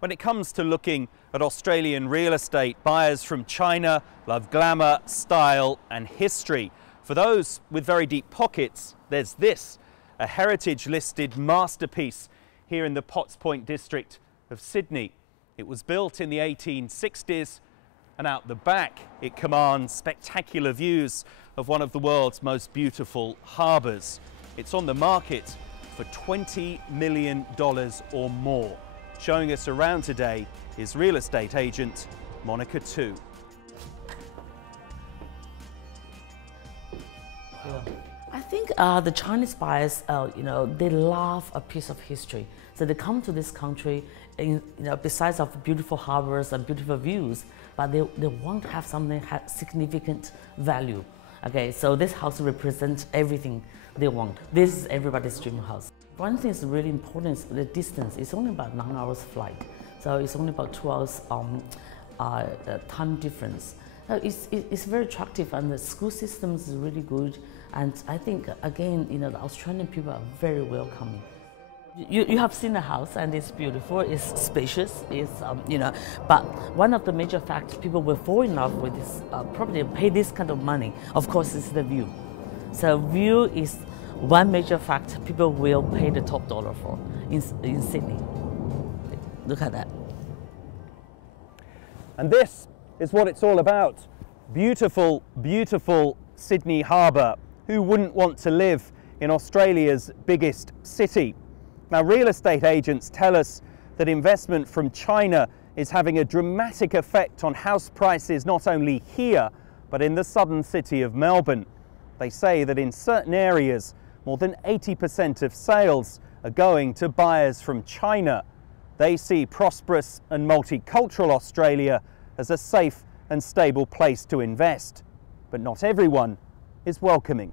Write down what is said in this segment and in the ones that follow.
When it comes to looking at Australian real estate, buyers from China love glamour, style and history. For those with very deep pockets, there's this, a heritage-listed masterpiece here in the Potts Point district of Sydney. It was built in the 1860s, and out the back it commands spectacular views of one of the world's most beautiful harbours. It's on the market for $20 million or more. Showing us around today is real estate agent Monica Tu. I think the Chinese buyers, they love a piece of history. So they come to this country, besides of beautiful harbors and beautiful views, but they want to have something that significant value. Okay, so this house represents everything they want. This is everybody's dream house. One thing that's really important is the distance. It's only about 9 hours flight, so it's only about 2 hours time difference. It's very attractive, and the school system is really good. And I think again, the Australian people are very welcoming. You have seen the house, and it's beautiful. It's spacious. It's But one of the major factors people will fall in love with this property and pay this kind of money, of course, is the view. So view is one major factor people will pay the top dollar for in Sydney. Look at that. And this is what it's all about. Beautiful, beautiful Sydney Harbour. Who wouldn't want to live in Australia's biggest city? Now, real estate agents tell us that investment from China is having a dramatic effect on house prices not only here, but in the southern city of Melbourne. They say that in certain areas, more than 80% of sales are going to buyers from China. They see prosperous and multicultural Australia as a safe and stable place to invest. But not everyone is welcoming.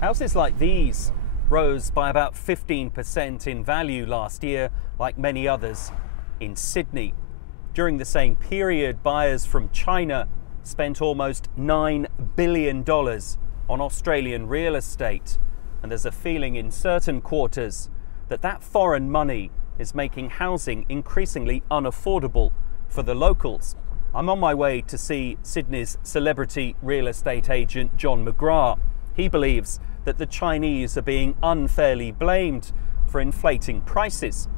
Houses like these rose by about 15% in value last year, like many others in Sydney. During the same period, buyers from China spent almost $9 billion on Australian real estate. And there's a feeling in certain quarters that foreign money is making housing increasingly unaffordable for the locals. I'm on my way to see Sydney's celebrity real estate agent John McGrath. He believes that the Chinese are being unfairly blamed for inflating prices.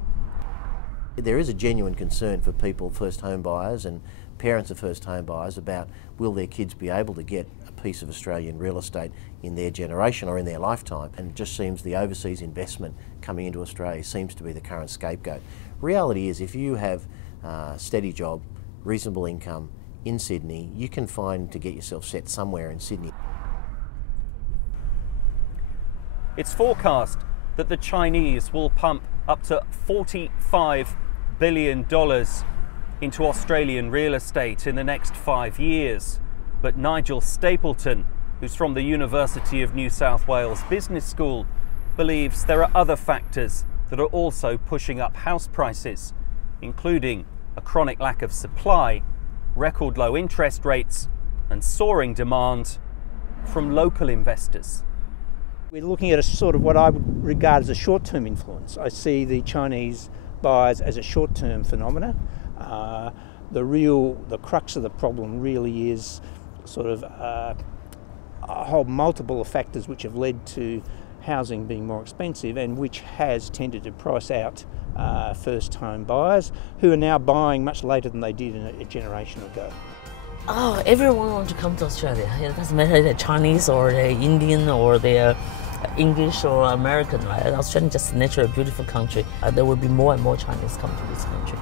There is a genuine concern for people, first home buyers and parents of first home buyers, about will their kids be able to get a piece of Australian real estate in their generation or in their lifetime. And it just seems the overseas investment coming into Australia seems to be the current scapegoat. Reality is, if you have a steady job, reasonable income in Sydney, you can find to get yourself set somewhere in Sydney. It's forecast that the Chinese will pump up to $45 billion into Australian real estate in the next 5 years. But Nigel Stapleton, who's from the University of New South Wales Business School, believes there are other factors that are also pushing up house prices, including a chronic lack of supply, record low interest rates, and soaring demand from local investors. We're looking at a sort of what I would regard as a short-term influence. I see the Chinese buyers as a short-term phenomena. The crux of the problem really is sort of a whole multiple of factors which have led to housing being more expensive, and which has tended to price out first home buyers who are now buying much later than they did a generation ago. Oh, everyone wants to come to Australia. It doesn't matter if they're Chinese or they're Indian or they're English or American, right? Australia is just a naturally beautiful country. There will be more and more Chinese come to this country.